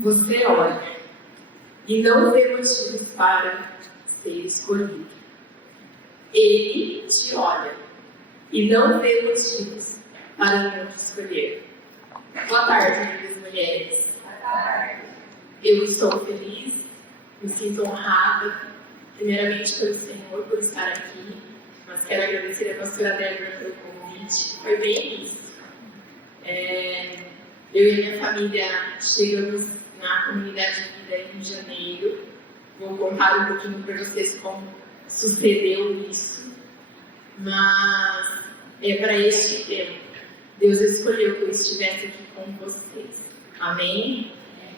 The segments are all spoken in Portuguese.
Você olha e não vê motivos para ser escolhido. Ele te olha e não vê motivos para não te escolher. Boa tarde, minhas mulheres. Boa tarde. Eu sou feliz, me sinto honrada, primeiramente pelo Senhor por estar aqui, mas quero agradecer a pastora Débora pelo convite. Foi bem isso. Eu e minha família chegamos na comunidade de vida em janeiro. Vou contar um pouquinho para vocês como sucedeu isso. Mas é para este tempo. Deus escolheu que eu estivesse aqui com vocês. Amém?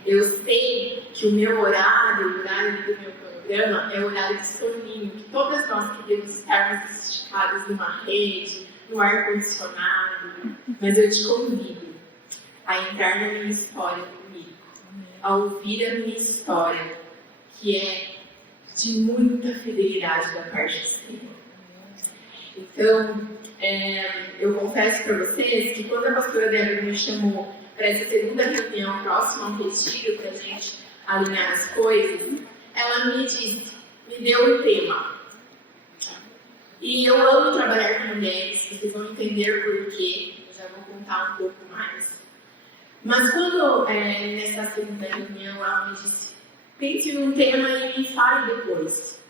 Eu sei que o meu horário, o horário do meu programa é o horário de soninho, que todas nós queremos estarmos esticadas numa rede, no ar-condicionado, mas eu te convido a entrar na minha história comigo, a ouvir a minha história, que é de muita fidelidade da parte do Senhor. Então, eu confesso para vocês que quando a pastora Débora me chamou para essa segunda reunião próxima ao retiro, para a gente alinhar as coisas, ela me disse, me deu um tema. E eu amo trabalhar com mulheres, vocês vão entender por quê, eu já vou contar um pouco mais. Mas quando, nessa segunda reunião, ela me disse, pense num tema e me fale depois.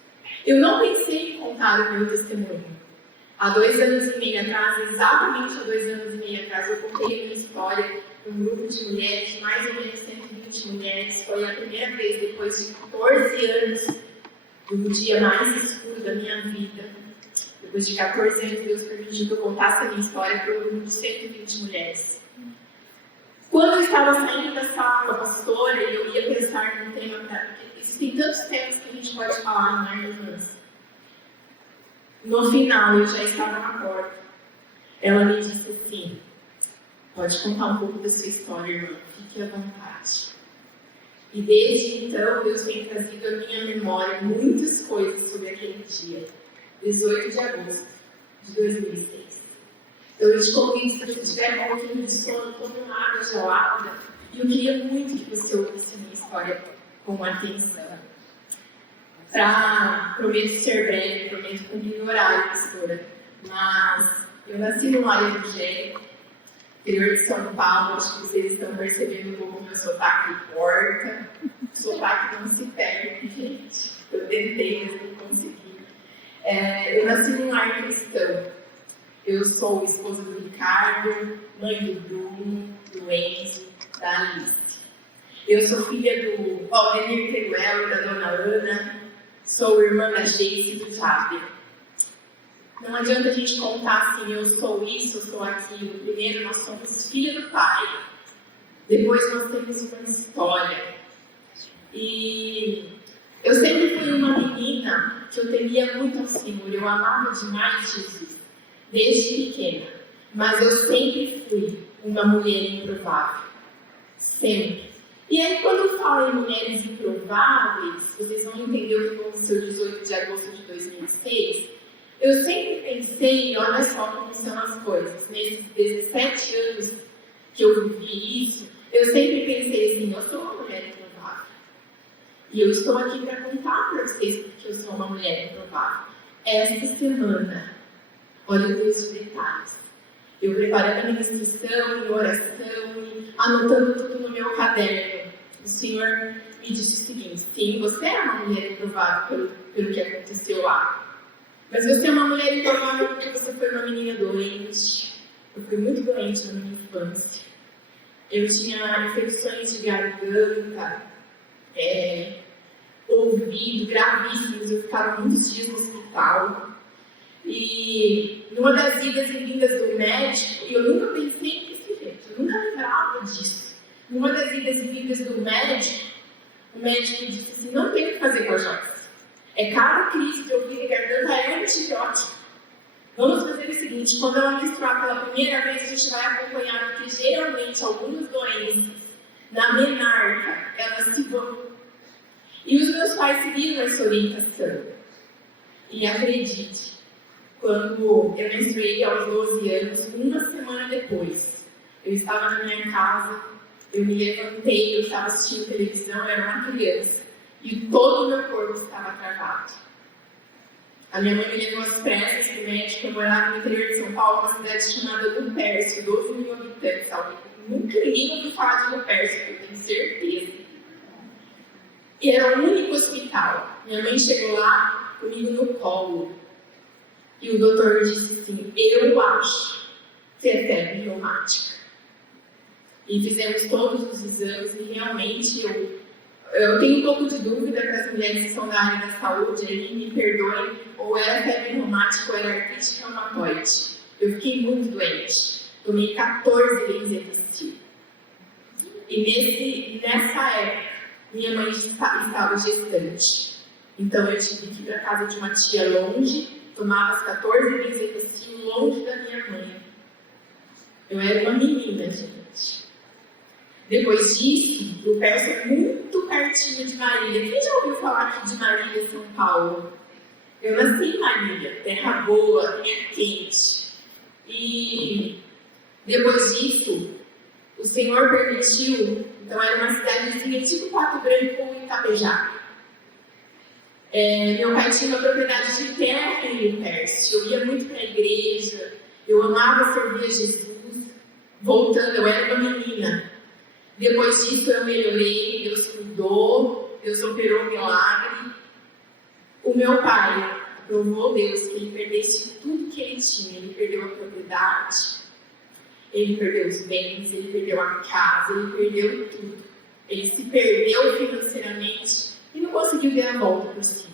Eu não pensei em contar o meu testemunho. Há 2 anos e meio atrás, exatamente há 2 anos e meio atrás, eu contei a minha história para um grupo de mulheres, mais ou menos 120 mulheres. Foi a primeira vez, depois de 14 anos, do dia mais escuro da minha vida. Depois de 14 anos, Deus permitiu que eu contasse a minha história para um grupo de 120 mulheres. Quando eu estava saindo da sala da pastora, e eu ia pensar num tema, porque existem tantos temas que a gente pode falar, não é, irmãs? No final, eu já estava na porta. Ela me disse assim, pode contar um pouco da sua história, irmã, fique à vontade. E desde então, Deus tem trazido à minha memória muitas coisas sobre aquele dia, 18 de agosto de 2006. Então, eu te convido, se você tiver um pouquinho de sono, tome uma água gelada, e eu queria muito que você ouvisse a minha história com atenção. Prometo ser breve, prometo cumprir o horário, pastora. Mas eu nasci no lar evangélico, interior de São Paulo. Acho que vocês estão percebendo um pouco o meu sotaque de porta. Sotaque não se perde, gente. Eu tentei, mas não consegui. Eu nasci num lar cristão. Eu sou esposa do Ricardo, mãe do Bruno, do Enzo, da Alice. Eu sou filha do Valdemir Teruel e da dona Ana. Sou irmã da Geice e do Fábio. Não adianta a gente contar assim, eu sou isso, eu sou aquilo. Primeiro, nós somos filha do Pai. Depois, nós temos uma história. E eu sempre fui uma menina que eu temia muito ao Senhor. Eu amava demais Jesus, desde pequena. Mas eu sempre fui uma mulher improvável. Sempre. E aí, quando eu falo em mulheres improváveis, vocês vão entender o que aconteceu 18 de agosto de 2006, eu sempre pensei, olha só como são as coisas, nesses 17 anos que eu vivi isso, eu sempre pensei assim, eu sou uma mulher improvável. E eu estou aqui para contar para vocês que eu sou uma mulher improvável. Esta semana, olha os detalhes. Eu preparando a minha inscrição, em oração, anotando tudo no meu caderno. O Senhor me disse o seguinte, sim, você é uma mulher improvável pelo que aconteceu lá. Mas você é uma mulher improvável porque você foi uma menina doente. Eu fui muito doente na minha infância. Eu tinha infecções de garganta, ouvido, gravíssimos. Eu ficava muitos dias no hospital. E numa das idas e vindas do médico, e eu nunca pensei nesse jeito, eu nunca lembrava disso. Numa das idas e vindas do médico, o médico disse assim, não tem o que fazer com a Joyce. É cada crise de ouvido e garganta é antibiótico. Vamos fazer o seguinte, quando ela menstruar pela primeira vez, a gente vai acompanhar, porque geralmente algumas doenças, na menarca, elas se vão. E os meus pais seguiram essa orientação. E acredite, quando eu menstruei aos 12 anos, uma semana depois, eu estava na minha casa, Eu me levantei, eu estava assistindo televisão, eu era uma criança. E todo o meu corpo estava travado. A minha mãe me levou às pressas pro médico. Eu morava no interior de São Paulo, uma cidade chamada Lupércio, 12 mil habitantes. Nunca ninguém ouviu falar de Lupércio, eu tenho certeza. E era o único hospital. Minha mãe chegou lá comigo no colo. E o doutor disse assim: eu acho que é febre reumática. E fizemos todos os exames e realmente eu tenho um pouco de dúvida para as mulheres que estão na área da saúde aí, me perdoem, ou era febre reumática ou era artrite reumatoide. Eu fiquei muito doente. Tomei 14 vezes Epistil. E nessa época, minha mãe estava gestante. Então eu tive que ir para casa de uma tia longe, tomava as 14 vezes Epistil longe da minha mãe. Eu era uma menina, gente. Depois disso, eu perto muito pertinho de Marília. Quem já ouviu falar aqui de Marília, São Paulo? Eu nasci em Marília, terra boa, terra quente. E depois disso, o Senhor permitiu, então era uma cidadezinha tipo Pato Branco e Itapejá. Meu pai tinha uma propriedade de terra em Rio Pércio. Eu ia muito para a igreja, eu amava servir a Jesus. Voltando, eu era uma menina. Depois disso eu melhorei, Deus cuidou, Deus operou um milagre. O meu pai provou Deus que ele perdesse tudo que ele tinha. Ele perdeu a propriedade, ele perdeu os bens, ele perdeu a casa, ele perdeu tudo. Ele se perdeu financeiramente e não conseguiu dar a volta por cima.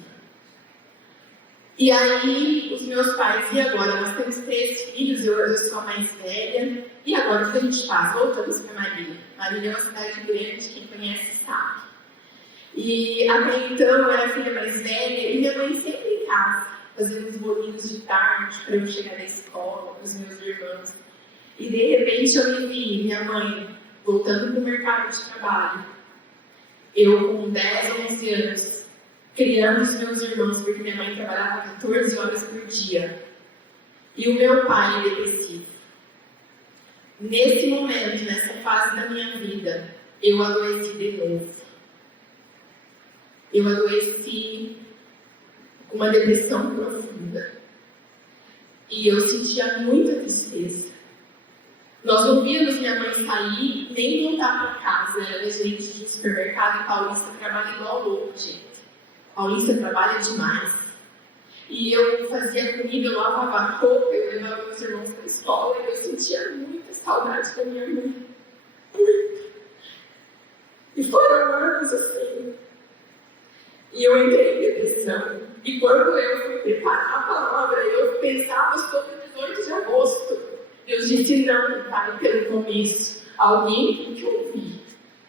E aí os meus pais, e agora? Nós temos 3 filhos, eu sou a mais velha. E agora o que a gente faz? Voltamos para Marília. Marília é uma cidade grande, quem conhece sabe. E até então eu era a filha mais velha e minha mãe sempre em casa, fazendo uns bolinhos de tarde para eu chegar na escola com os meus irmãos. E de repente eu me vi minha mãe voltando para o mercado de trabalho. Eu com 10 ou 11 anos, criando os meus irmãos, porque minha mãe trabalhava 14 horas por dia. E o meu pai depressivo. Nesse momento, nessa fase da minha vida, eu adoeci de novo. Eu adoeci com uma depressão profunda. E eu sentia muita tristeza. Nós não víamos minha mãe sair nem voltar para casa. Ela é gerente de supermercado e Paulista trabalha igual louco, gente. Paulista trabalha demais. E eu fazia comida, eu lavava roupa, eu levava meus irmãos para a escola e eu sentia muita saudade da minha mãe. Muito. E foram anos assim. E eu entrei em depressão. E quando eu fui preparar a palavra, eu pensava sobre o 18 de agosto. Deus disse: não, pai, pelo começo. Alguém tem que ouvir.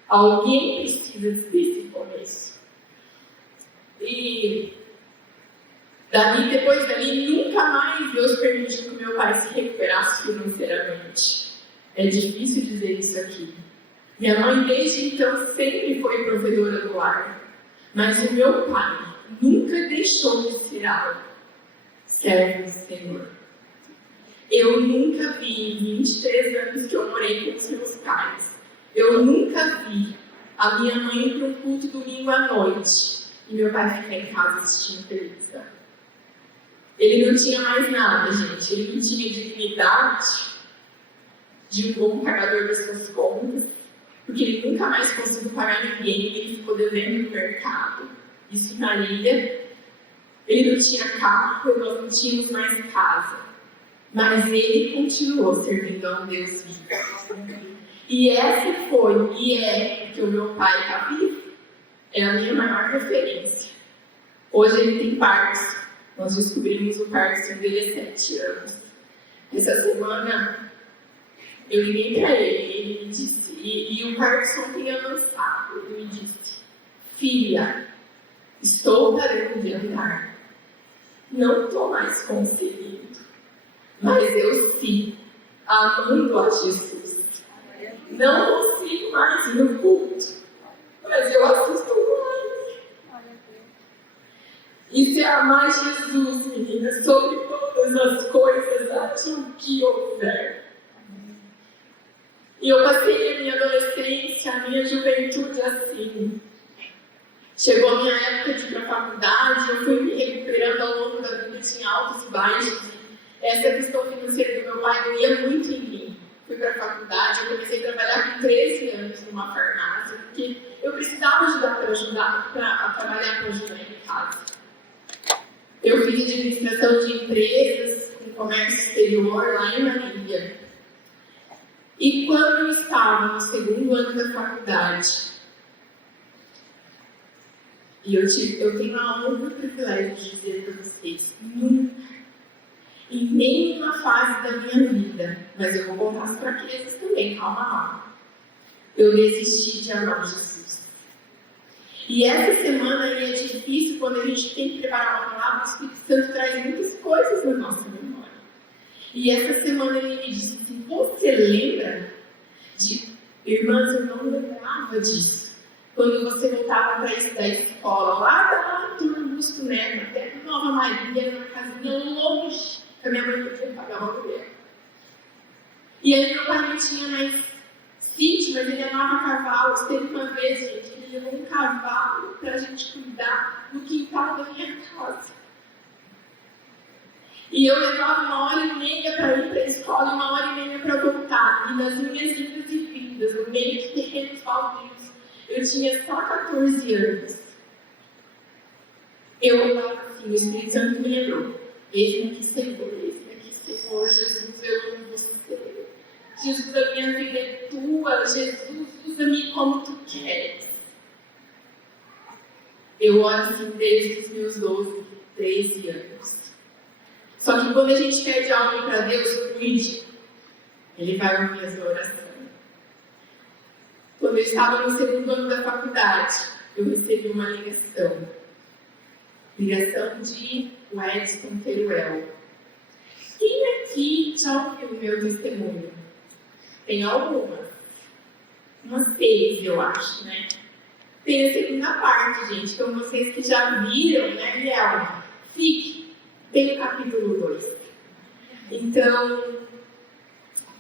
Alguém precisa desse começo. E depois dali, nunca mais Deus permitiu que meu pai se recuperasse financeiramente. É difícil dizer isso aqui. Minha mãe, desde então, sempre foi provedora do lar. Mas o meu pai nunca deixou de ser algo. Servo do Senhor. Eu nunca vi, em 23 anos que eu morei com os meus pais, eu nunca vi a minha mãe ir para um culto domingo à noite e meu pai ficar em casa assistindo televisão. Ele não tinha mais nada, gente. Ele não tinha dignidade de um bom pagador das suas contas, porque ele nunca mais conseguiu pagar ninguém, ele ficou devendo no mercado. Isso em Marília. Ele não tinha carro, nós não tínhamos mais casa. Mas ele continuou servindo a um Deus vivo. E essa foi, e é, porque o meu pai está vivo, é a minha maior referência. Hoje ele tem Parkinson. Nós descobrimos o Parkinson dele há 7 anos. Essa semana eu liguei para ele, ele me disse, e o Parkinson tem avançado, ele me disse: filha, estou parando de andar. Não estou mais conseguindo, mas eu sim, amando a Jesus. Não consigo mais ir no culto, mas eu assisto online. Isso é amar Jesus, meninas, sobre todas as coisas, ate o que houver. E eu passei a minha adolescência, a minha juventude assim. Chegou a minha época de ir para a faculdade, eu fui me recuperando ao longo da vida, tinha altos e baixos. Essa questão financeira do meu pai doía muito em mim. Fui para a faculdade, eu comecei a trabalhar com 13 anos numa farmácia, porque eu precisava ajudar a trabalhar para ajudar em casa. Eu fiz administração de empresas, com comércio exterior lá em Marília. E quando eu estava no segundo ano da faculdade, e eu tenho a honra e o privilégio de dizer para vocês, nunca, em nenhuma fase da minha vida, mas eu vou contar as fraquezas também, calma lá, eu desisti de amar Jesus. E essa semana é difícil quando a gente tem que preparar uma palavra, o Espírito Santo traz muitas coisas na nossa memória. E essa semana ele me disse assim, você lembra de... Irmãs, eu não lembrava disso. Quando você voltava para isso da escola, lá no Turno Augusto Neto, até na Nova Maria, numa casinha longe, que a minha mãe podia pagar uma mulher. E aí meu pai não tinha mais sítio, mas ele amava cavalos. Teve uma vez, gente, ele levou um cavalo para a gente cuidar no quintal da minha casa. E eu levava 1h30 para ir para a escola e 1h30 para voltar. E nas minhas idas e vindas, no meio de terrenos baldios, eu tinha só 14 anos. Eu olhava assim, o Espírito Santo me lembrou. Eis-me aqui, Senhor, Jesus, eu amo você. Jesus, a minha vida é tua. Jesus, usa-me como tu queres. Eu oro assim desde os meus 12, 13 anos. Só que quando a gente pede algo para Deus, cuide. Ele vai ouvir as orações. Quando eu estava no segundo ano da faculdade, eu recebi uma ligação. Ligação de Edson Teruel. Quem aqui já ouviu o meu testemunho? Tem algumas. Umas 6, eu acho, né? Tem a segunda parte, gente. Então, vocês que já viram, né, Biel? Fique. Tem o capítulo 2. Então,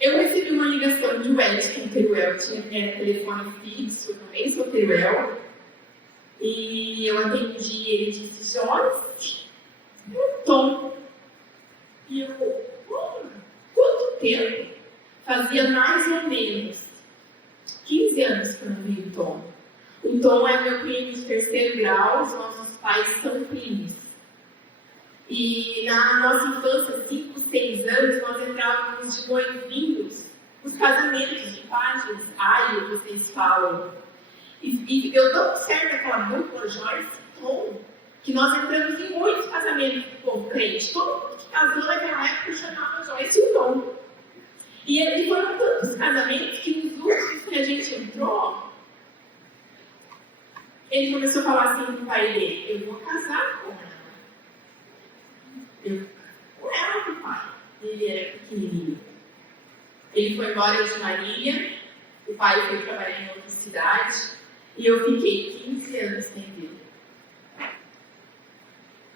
eu recebi uma ligação de Edson Teruel. Tinha telefone fixo, também sou Teruel. E eu atendi, ele disse, Joyce, Tom. E eu, quanto tempo? Fazia mais ou menos 15 anos que eu não vi o Tom. O Tom é meu primo de 3º grau, os nossos pais são primos. E na nossa infância, 5, 6 anos, nós entrávamos de noivinhos nos casamentos de páginas. Ai, vocês falam. E deu tão certo aquela dupla, Joyce e Tom, que nós entramos em muitos casamentos com crente. Todo mundo que casou naquela época chamava Joyce e Tom. E foram tantos casamentos que nos últimos que a gente entrou, ele começou a falar assim pro pai dele, eu vou casar com ela. Com ela, papai. Ele era pequenininho. Ele foi embora de Marília, o pai foi trabalhar em outra cidade, e eu fiquei 15 anos sem ver.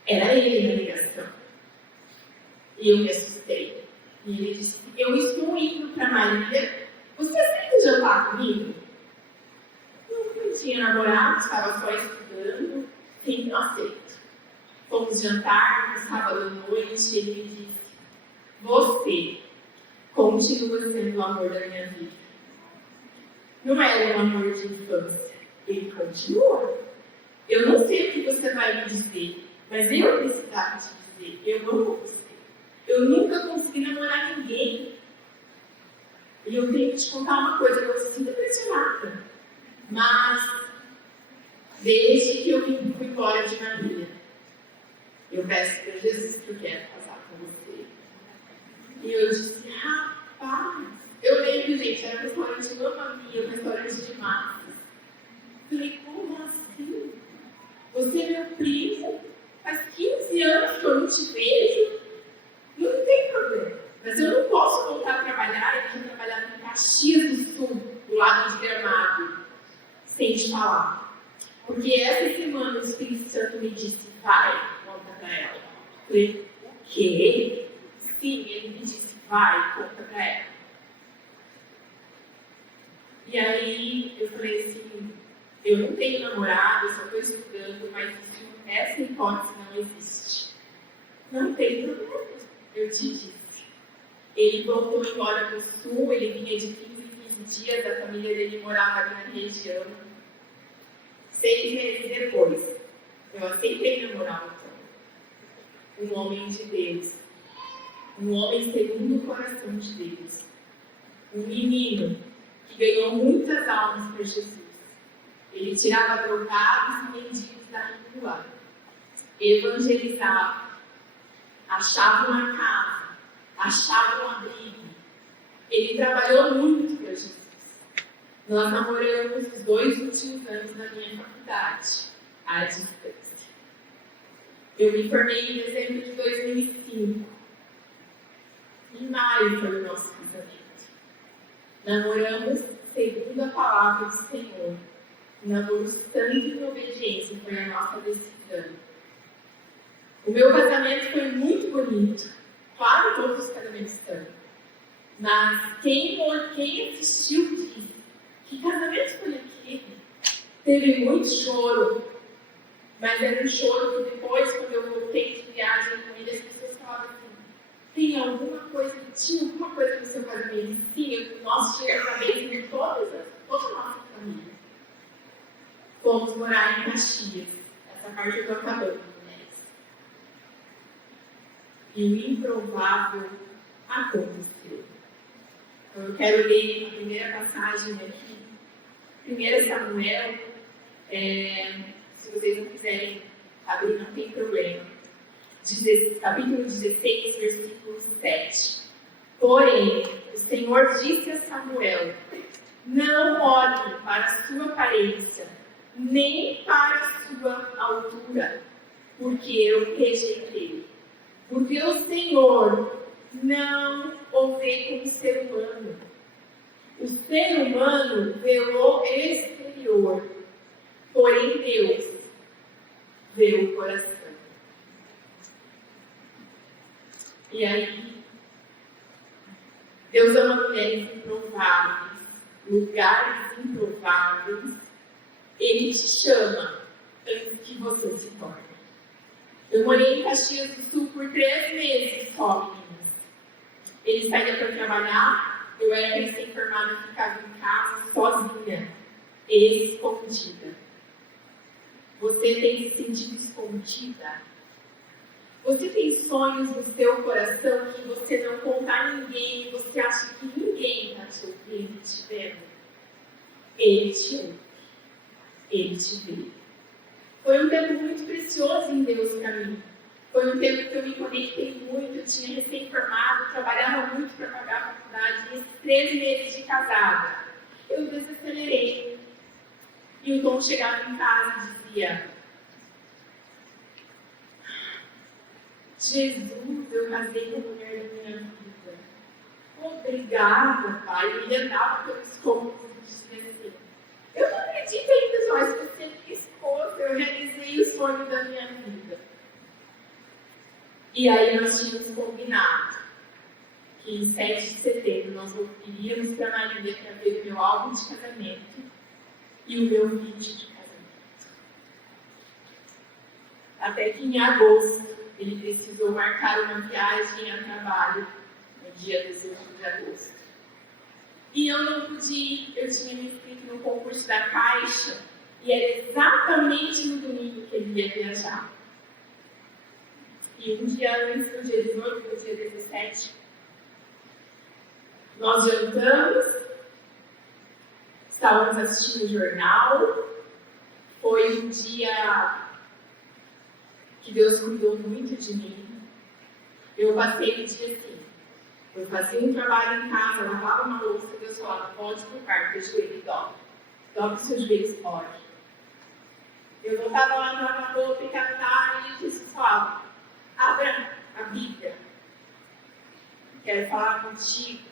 Era ele na ligação. E eu me assustei. E ele disse, eu estou indo para Marília, você aceita jantar comigo? Eu não tinha namorado, estava só estudando. Sim, não aceito. Fomos jantar no sábado à noite e ele me disse, você continua sendo o amor da minha vida. Não era um amor de infância. Ele continua. Eu não sei o que você vai me dizer, mas eu precisava te dizer, eu amo você. Eu nunca consegui namorar ninguém. E eu tenho que te contar uma coisa, eu estou sempre impressionada. Mas, desde que eu fui embora de Marília, eu peço para Jesus que eu quero casar com você. E eu disse, rapaz, eu lembro, gente, era restaurante de Mamma Mia, restaurante de massa. Falei, como assim? Você é meu primo, faz 15 anos que eu não te vejo, não tem problema. Mas eu não posso voltar a trabalhar, eu tinha trabalhado em Caxias do Sul, do lado de Gramado, sem te falar. Porque essa semana o Espírito Santo me disse, vai, conta pra ela. Eu falei, o quê? Sim, ele me disse, vai, conta pra ela. E aí eu falei assim, eu não tenho namorado, eu só estou estudando, mas essa hipótese não existe. Não tem problema, eu te disse. Ele voltou embora para o sul, ele vinha de 15 em 15 dias, a família dele morava ali na região. 6 meses depois, eu aceitei namorar um homem de Deus, um homem segundo o coração de Deus, um menino que ganhou muitas almas para Jesus. Ele tirava drogados e mendigos da rua, evangelizava, achava uma casa, achava um abrigo. Ele trabalhou muito para Jesus. Nós namoramos os 2 últimos anos da minha faculdade, à distância. Eu me formei em dezembro de 2005. Em maio foi o nosso casamento. Namoramos segundo a palavra do Senhor. Namoro santo e obediência foi a nossa decisão. O meu casamento foi muito bonito. Claro, todos os casamentos são. Mas quem assistiu disse: que casamento foi aquele? Teve muito choro. Mas era um choro que depois, quando eu voltei de viagem com ele, as pessoas falavam assim: tinha alguma coisa no seu casamento? Sim, nós tivemos a bênção de toda a nossa família. Fomos morar em Caxias. Essa parte eu estou acabando, né? E o improvável aconteceu. Então eu quero ler a primeira passagem aqui. 1 Samuel, se vocês não quiserem abrir, não tem problema. Capítulo 16, versículo 7. Porém, o Senhor disse a Samuel: não olhe para a sua aparência, nem para a sua altura, porque eu rejeitei. Porque o Senhor não o vê como ser humano. O ser humano vê o exterior, porém Deus vê o coração. E aí, Deus ama mulheres improváveis, lugares improváveis. Ele te chama antes que você se torne. Eu morei em Caxias do Sul por 3 meses só, meninas. Ele saía para trabalhar, eu era recém-formada, ficava em casa sozinha, escondida. Você tem se sentido escondida? Você tem sonhos no seu coração que você não conta a ninguém, e você acha que ninguém está te ouvindo, te vendo? Ele te ouve. Ele te vê. Foi um tempo muito precioso em Deus para mim. Foi um tempo que eu me conectei muito, eu tinha recém-formado, trabalhava muito para pagar a faculdade, e esses 13 meses de casada, eu desacelerei. E o Tom chegava em casa e dizia: Jesus, eu casei com a mulher da minha vida. Obrigada, pai. Ele andava pelos cômodos e dizia assim: eu não acredito ainda, mas você é minha esposa, eu realizei o sonho da minha vida. E aí nós tínhamos combinado que em 7 de setembro nós iríamos para Marília para ver o meu álbum de casamento e o meu vídeo de casamento. Até que em agosto ele precisou marcar uma viagem a trabalho no dia 18 de agosto. E eu não pude ir, eu tinha me inscrito no concurso da Caixa e era exatamente no domingo que ele ia viajar. E um dia antes, no dia 18, no dia 17, nós jantamos, estávamos assistindo o jornal. Foi um dia que Deus cuidou muito de mim. Eu passei o dia assim. Eu fazia um trabalho em casa, lavava uma louça, Deus falava: pode ir para o quarto, teu joelho dobra. Dobra os seus joelhos, pode. Eu voltava lá, lavava a roupa e cantava, e Jesus falava: abra a Bíblia. Quero falar contigo.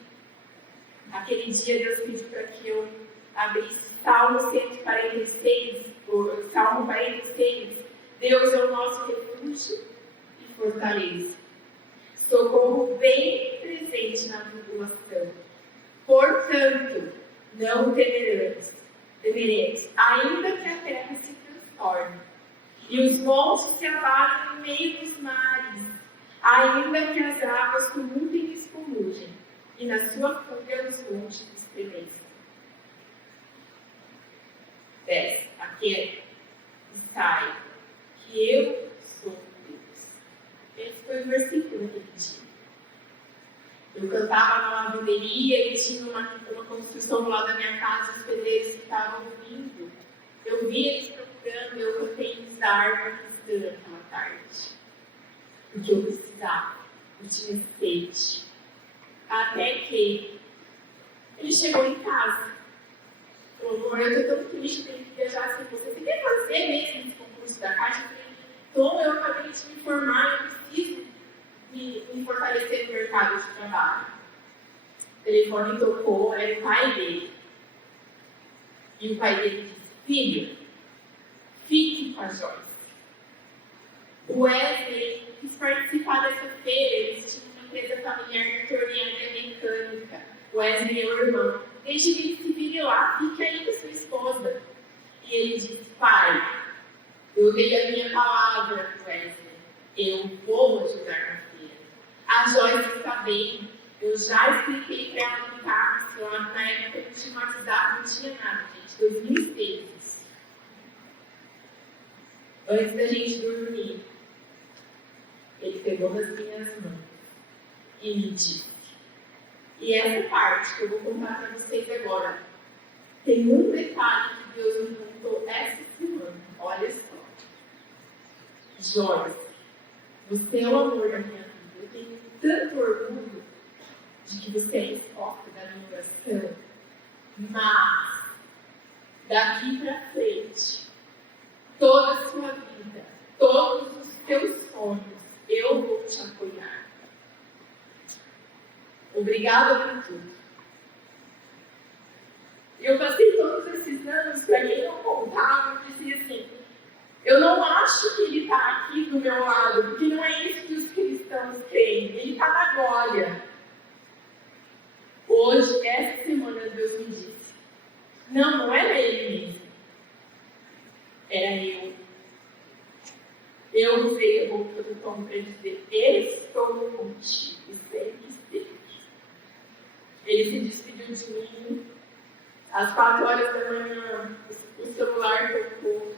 Aquele dia Deus pediu para que eu abrisse Salmo 146, o Salmo 46. Deus é o nosso refúgio e fortaleza. Socorro bem presente na tribulação. Portanto, Não temeremos, ainda que a terra se transforme e os montes se abalem no meio dos mares, ainda que as águas tumultem e espumugem, e na sua fúria os montes estremeçam. 10. Aquieta e saiba que eu sou Deus. Esse foi o versículo daquele dia. Eu cantava na lavanderia e tinha uma construção do lado da minha casa, os pedreiros que estavam vindo. Eu vi eles procurando, eu cantei em árvores cristã naquela tarde. Porque eu precisava, eu tinha sede. Até que ele chegou em casa. Falou, eu estou tão triste, eu tenho que viajar sem você. Você quer fazer mesmo esse concurso da Caixa? Eu falei, Tom, eu acabei de me formar, eu preciso me fortalecer no mercado de trabalho. O telefone tocou, era o pai dele. E o pai dele disse, filho, fique com a Joyce. O Wesley quis participar dessa feira, eles tinham uma empresa familiar de tornearia mecânica. O Wesley é o irmão. Deixe que ele se vire lá, fique aí com a sua esposa. E ele disse, pai, eu dei a minha palavra para o Wesley. Eu vou ajudar na feira. A Joyce está bem. Eu já expliquei para ela no táxi, lá na época não tinha WhatsApp, não tinha nada, gente. 2006. Antes da gente dormir, ele pegou nas minhas mãos e me disse. E essa parte que eu vou contar para vocês agora, tem um detalhe que Deus me contou essa semana. Olha só. Joyce, você é o amor da minha vida. Eu tenho tanto orgulho de que você é foco da minha oração. Mas, daqui para frente, toda a sua vida, todos os teus sonhos, eu vou te apoiar. Obrigada por tudo. Eu passei todos esses anos, para quem não contava, eu dizia assim, eu não acho que ele está aqui do meu lado, porque não é isso que os cristãos creem. Ele está na glória. Hoje, essa semana, Deus me disse, não era ele mesmo. Era eu. Eu usei a boca do Tom para dizer, estou contigo, sempre esteve. Ele se despediu de mim, às 4 horas da manhã, o celular tocou.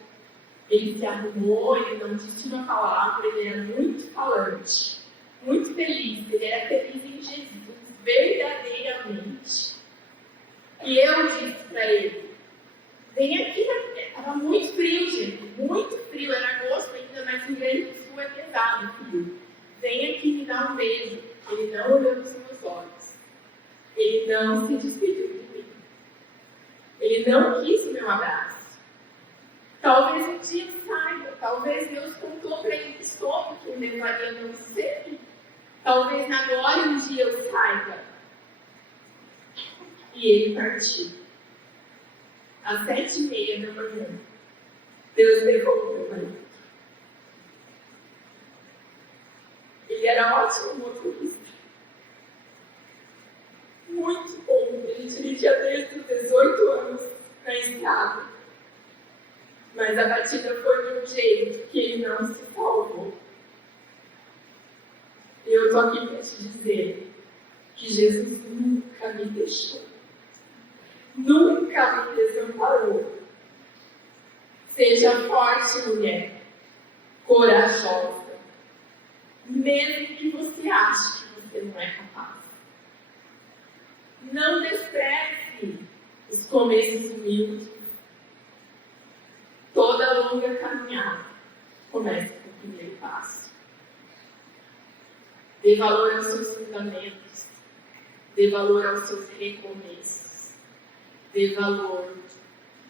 Ele se arrumou, ele não disse uma palavra, ele era muito falante, muito feliz, ele era feliz em Jesus, verdadeiramente. E eu disse para ele, vem aqui, estava muito frio, gente, muito frio, era agosto ainda, mas no Grande do Sul é pesado, filho. Vem aqui me dar um beijo. Ele não olhou nos meus olhos, ele não se despediu de mim, ele não quis o meu abraço. Talvez um dia eu saiba, talvez Deus contou para ele que soube que ele levaria não sei. Talvez na glória um dia eu saiba. E ele partiu. Às 7h30 da manhã, Deus levou o meu marido. Ele era ótimo motorista. Muito bom. Ele dirigia desde os 18 anos na estrada. Mas a batida foi de um jeito que ele não se salvou. E eu estou aqui para te dizer que Jesus nunca me deixou. Nunca me desamparou. Seja forte, mulher. Corajosa. Mesmo que você ache que você não é capaz. Não despreze os começos humildes. Toda longa caminhada começa com o primeiro passo. Dê valor aos seus fundamentos. Dê valor aos seus recomeços. Dê valor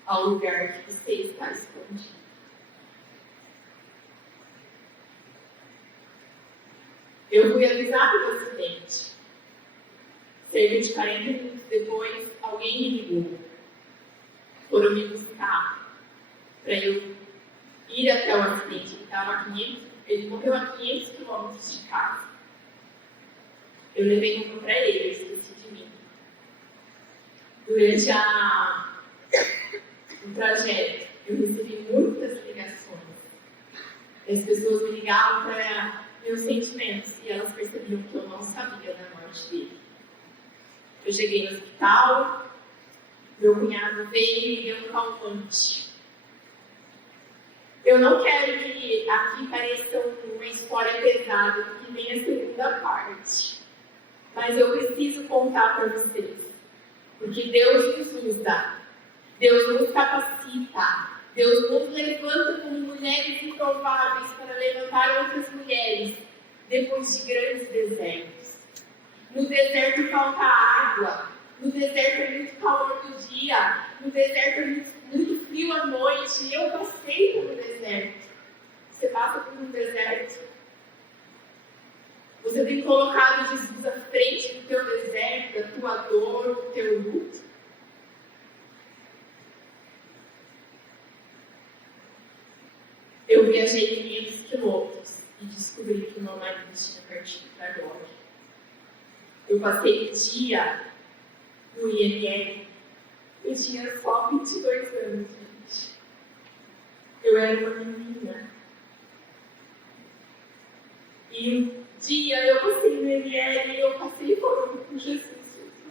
ao lugar que você está escondido. Eu fui avisada do acidente. Cerca de 40 minutos depois, alguém me ligou. Foram me buscar para eu ir até o acidente. Ele morreu a 500 quilômetros de casa. Eu levei um para ele, ele esqueci de mim. Durante o trajeto, eu recebi muitas ligações. As pessoas me ligavam para meus sentimentos e elas percebiam que eu não sabia da morte dele. Eu cheguei no hospital, meu cunhado veio e me deu um calmante. Eu não quero que aqui pareça uma história pesada, porque nem a segunda parte. Mas eu preciso contar para vocês. Porque Deus nos usa, Deus nos capacita, Deus nos levanta como mulheres improváveis para levantar outras mulheres depois de grandes desertos. No deserto falta água, no deserto é muito calor do dia, no deserto é muito frio à noite. Eu passei pelo deserto. Você passa por um deserto. Você tem colocado Jesus à frente do teu deserto, da tua dor, do teu luto. Eu viajei 500 quilômetros e descobri que meu marido tinha partido para a glória. Eu passei o dia no INL. Eu tinha só 22 anos, gente. Eu era uma menina. E um dia eu passei no INL e eu passei falando com Jesus.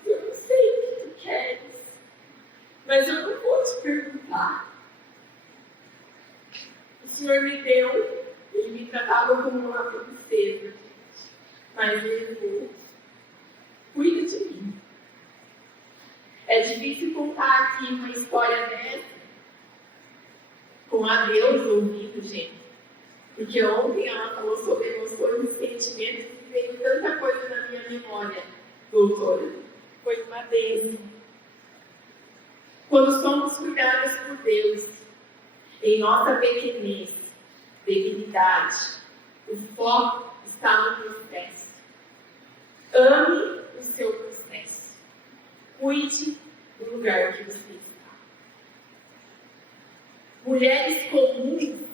Eu não sei o que tu queres, mas eu não vou te perguntar. O Senhor me deu, ele me tratava como uma princesa, mas ele falou: cuida de mim. É difícil contar aqui uma história dessa com a Deus ouvindo, gente. Porque ontem ela falou sobre emoções e sentimentos e veio tanta coisa na minha memória, doutora. Foi uma bênção. Quando somos cuidados por Deus, em nossa pequenez, debilidade, o foco está no processo. Ame o seu processo. Cuide do lugar que você está. Mulheres comuns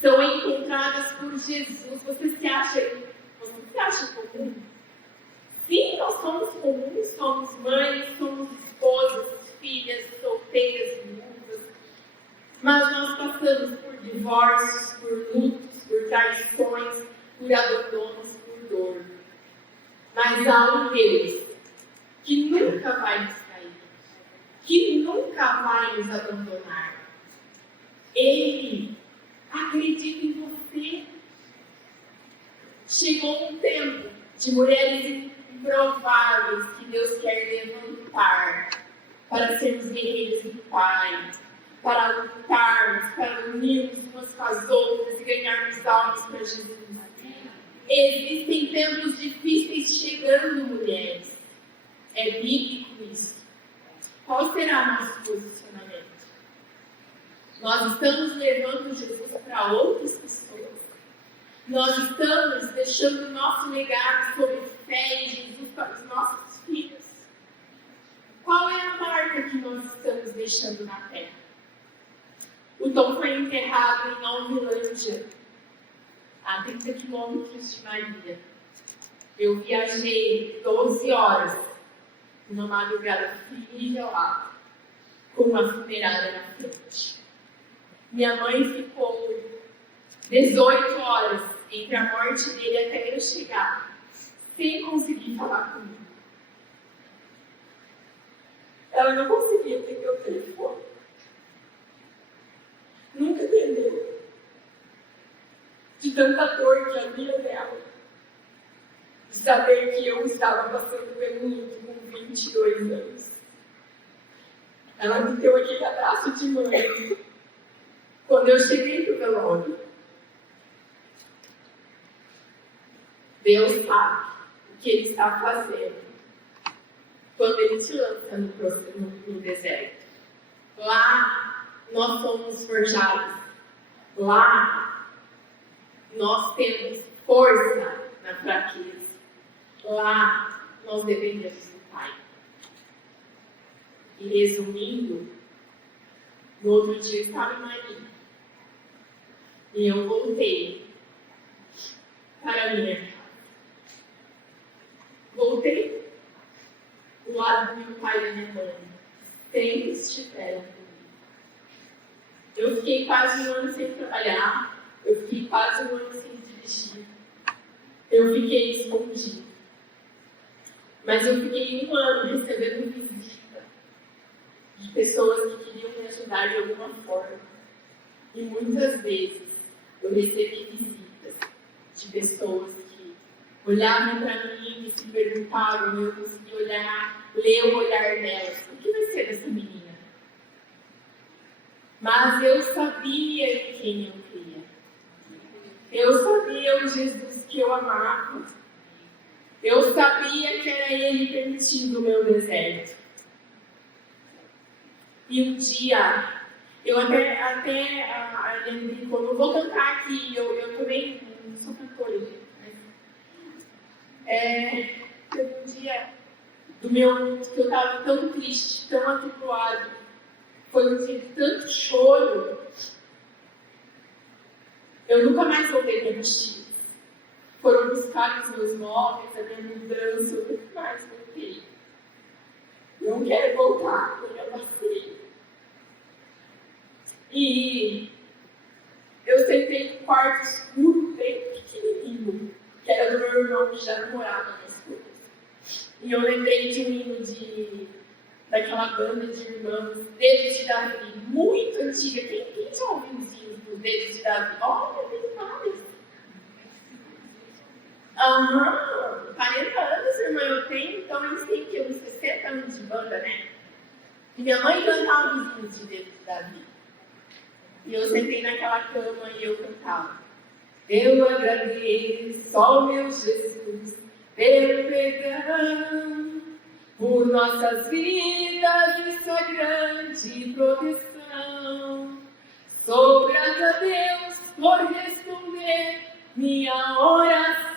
são encontradas por Jesus. Você se acha comum? Sim, nós somos comuns, somos mães, somos esposas, filhas, solteiras, viúvas. Mas nós passamos por divórcios, por lutos, por traições, por abandonos, por dor. Mas há um Deus que nunca vai nos trair, que nunca vai nos abandonar. Ele acredita em você. Chegou um tempo de mulheres improváveis que Deus quer levantar para sermos guerreiros do Pai, para lutarmos, para unirmos umas com as outras e ganharmos almas para Jesus. Existem tempos difíceis chegando, mulheres. É bíblico isso. Qual será nosso posicionamento? Nós estamos levando Jesus para outras pessoas. Nós estamos deixando o nosso legado sobre fé em Jesus para os nossos filhos. Qual é a marca que nós estamos deixando na terra? O Tom foi enterrado em Alvilândia, a 30 quilômetros de Marília. Eu viajei 12 horas, numa madrugada fria e gelada, com uma funerária na frente. Minha mãe ficou 18 horas entre a morte dele até eu chegar, sem conseguir falar comigo. Ela não conseguia pegar o telefone. Nunca entendeu. De tanta dor que havia nela. De saber que eu estava passando pelo luto com 22 anos. Ela me deu aquele abraço de mãe. Quando eu cheguei para o velório, Deus sabe o que Ele está fazendo quando Ele te lança no deserto. Lá nós somos forjados. Lá nós temos força na fraqueza. Lá nós dependemos do Pai. E resumindo, no outro dia eu estava em Marília. E eu voltei para a minha casa. Voltei do lado do meu pai e da minha mãe, sempre estiveram comigo. Eu fiquei quase 1 ano sem trabalhar, eu fiquei quase 1 ano sem dirigir, eu fiquei escondido. Mas eu fiquei 1 ano recebendo visita de pessoas que queriam me ajudar de alguma forma. E muitas vezes eu recebi visitas de pessoas que olhavam para mim e se perguntavam, eu conseguia ler o olhar delas. O que vai ser dessa menina? Mas eu sabia em quem eu cria. Eu sabia o Jesus que eu amava. Eu sabia que era Ele permitindo o meu deserto. E um dia, eu até a Eliane brincou, não vou cantar aqui, eu também não sou cantora, né? Teve um dia que eu estava tão triste, tão atribulado, foi um dia de tanto choro, eu nunca mais voltei para Bexiga. Foram buscar os meus móveis, a minha mudança, eu nunca mais voltei. Eu não quero voltar, eu já passei. E eu sentei num quarto escuro, bem pequenininho, que era do meu irmão que já namorava nas coisas. E eu lembrei de um hino daquela banda de irmãos, Dedo de Davi, muito antiga. Quem já ouviu os hinos do Dedo de Davi? Olha, tem vários. 40 anos, irmã, eu tenho, então eles têm que uns 60 anos de banda, né? E minha mãe cantava os hinos de Dedo de Davi. E eu sentei naquela cama e eu cantava. Eu agradeço ao meu Jesus pelo perdão, por nossas vidas e sua grande proteção. Sou grata a Deus por responder minha oração.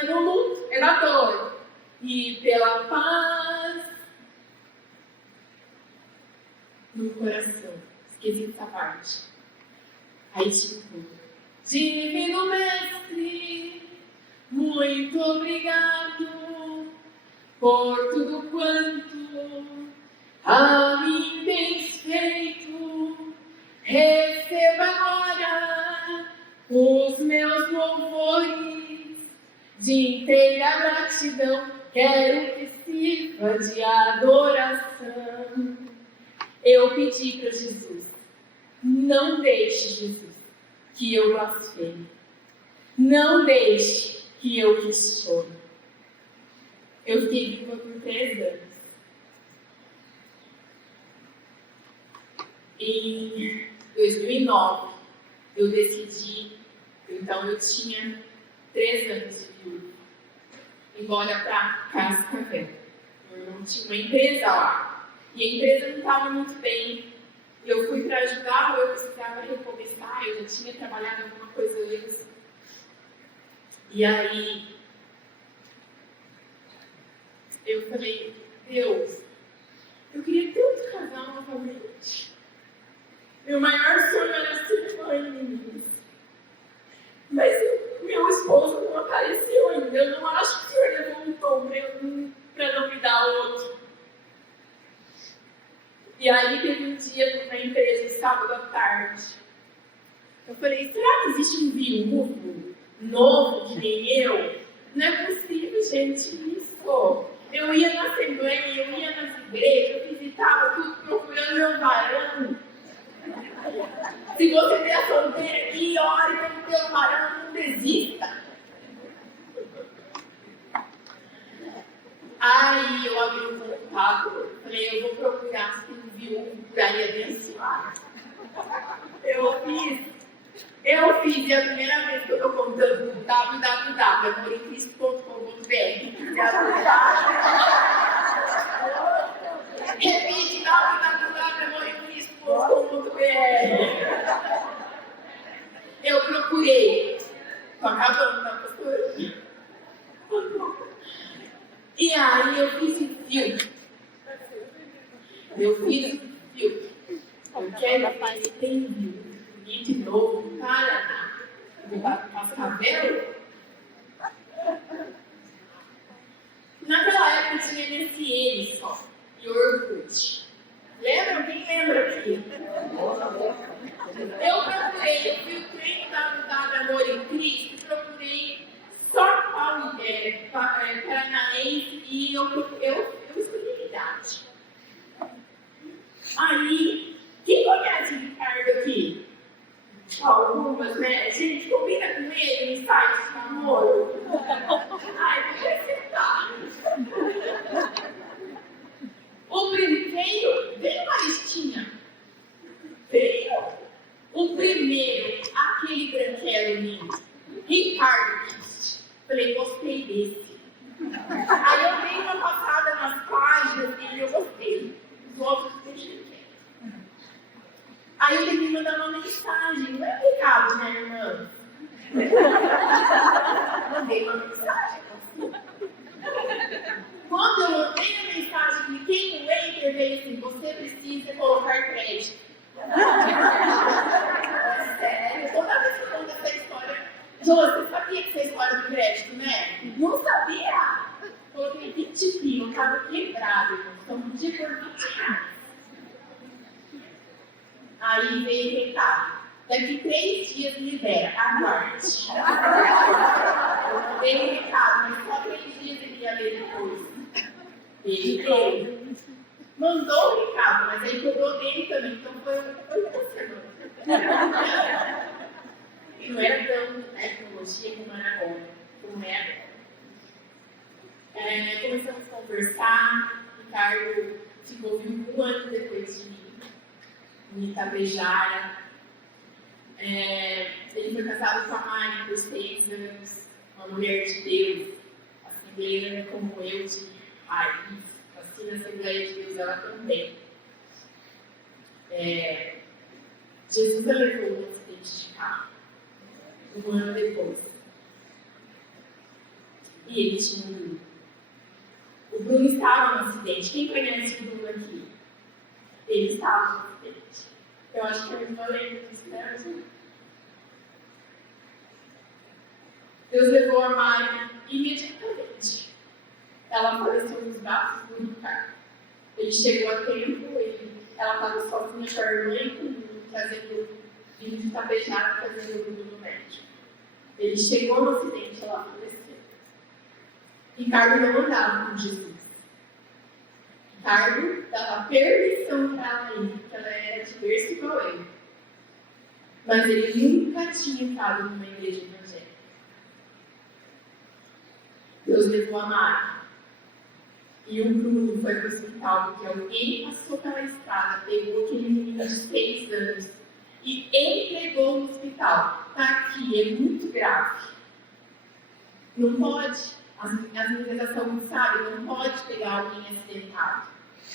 É no luto, é na dor e pela paz no coração. Esqueci essa parte. Aí tipo, Divino Mestre, muito obrigado por tudo quanto a mim tens feito. Receba agora os meus louvores de inteira gratidão. Quero que sirva de adoração. Eu pedi para Jesus, não deixe, Jesus, que eu blasfeme. Não deixe que eu questione. Eu fiquei viva por 3 anos. Em 2009, eu decidi, então eu tinha 3 anos de viúva, embora para Cascavel. Meu irmão tinha uma empresa lá. E a empresa não estava muito bem. Eu fui para ajudar, eu precisava recomeçar, eu já tinha trabalhado alguma coisa antes. E aí, eu falei, Deus, eu queria tanto casar novamente. Meu maior sonho era ser mãe. Mas meu esposo não apareceu ainda. Eu não acho que o Senhor levantou para não me dar outro. E aí teve um dia na empresa, sábado à tarde. Eu falei, será que existe um viúvo novo que nem eu? Não é possível, gente, isso. Eu ia na assembleia, eu ia nas igrejas, eu visitava tudo procurando meu varão. Se você é solteira aqui, ore pelo teu varão, não desista. Aí eu abri um computador, falei, eu vou procurar se um viúvo por aí abençoado. Eu fiz, e a primeira vez que eu estou contando no www.amoricristo.com.br. Repite, www.amoricristo.com.br. Eu procurei. Estou acabando, tá, pastor? E aí eu fiz um filtro. Eu quero que tem bonito e novo, Paraná. Vou para cabelo. Naquela época tinha MSN, algumas, né? Gente, combina com ele, faz de namoro. Ai, vou aceitar. O primeiro, veio uma listinha. Veio. O primeiro, aquele branquelo lindo. Ricardo Kist. Falei, gostei desse. Aí eu dei uma passada nas páginas e eu gostei. Os outros deixam quieto. Aí eu tenho que mandar uma mensagem. Não é pecado, né, irmã? Mandei uma mensagem. Quando eu mandei a mensagem, cliquei no enter, veio assim, você precisa colocar crédito. Sério? Toda vez que eu conto essa história, Jô, você sabia que essa história do crédito, né? Não sabia? Coloquei 20 pila, tava quebrado, então não podia por 20 reais. Aí veio o recado. Daqui 3 dias libera, aguarde. Veio o recado, mas só 3 dias ele ia ler depois. Ele mandou o recado, mas aí cobrou dele também, então foi uma semana. E não era tão tecnologia como era agora, como é agora. Começamos a conversar, o Ricardo ficou vivo 1 ano depois de me Itabejara. Ele foi casado com a Mari por 6 anos, uma mulher de Deus, assembleia como eu, de raiz, assim na Assembleia de Deus ela também. Jesus a levou um acidente de carro, 1 ano depois. E ele tinha um Bruno. O Bruno estava no acidente. Quem conhece o Bruno aqui? Ele estava no acidente. Eu acho que a irmã lembra disso, né? Deus levou a Mari imediatamente. Ela apareceu nos braços do Ricardo. Ele chegou a tempo, ela estava sozinha com a irmã, fazendo vinho de tapejado, fazendo o Bruno no médico. Ele chegou no acidente, ela faleceu. Ricardo não andava com Jesus. Ricardo dava permissão para ela ir, porque ela era de berço igual ele. Mas ele nunca tinha entrado numa igreja evangélica. Deus levou a Mari. E o Bruno foi para o hospital, porque alguém passou pela estrada, pegou aquele menino de 6 anos e entregou no hospital. Está aqui, é muito grave. Não pode. A administração sabe, não pode pegar alguém acidentado.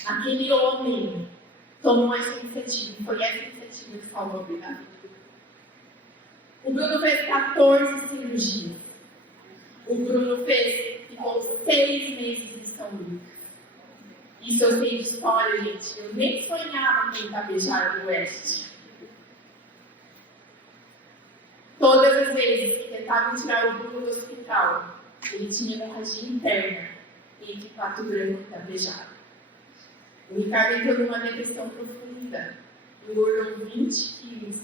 Aquele homem tomou essa iniciativa, foi essa iniciativa que salvou a vida. O Bruno fez 14 cirurgias. O Bruno ficou 6 meses em São Lucas. Isso eu sei de história, gente. Eu nem sonhava em Itabejara do Oeste. Todas as vezes que tentavam tirar o Bruno do hospital, ele tinha hemorragia interna entre Pato Branco e Itabejara. O Ricardo entrou numa depressão profunda, engordou 20 quilos,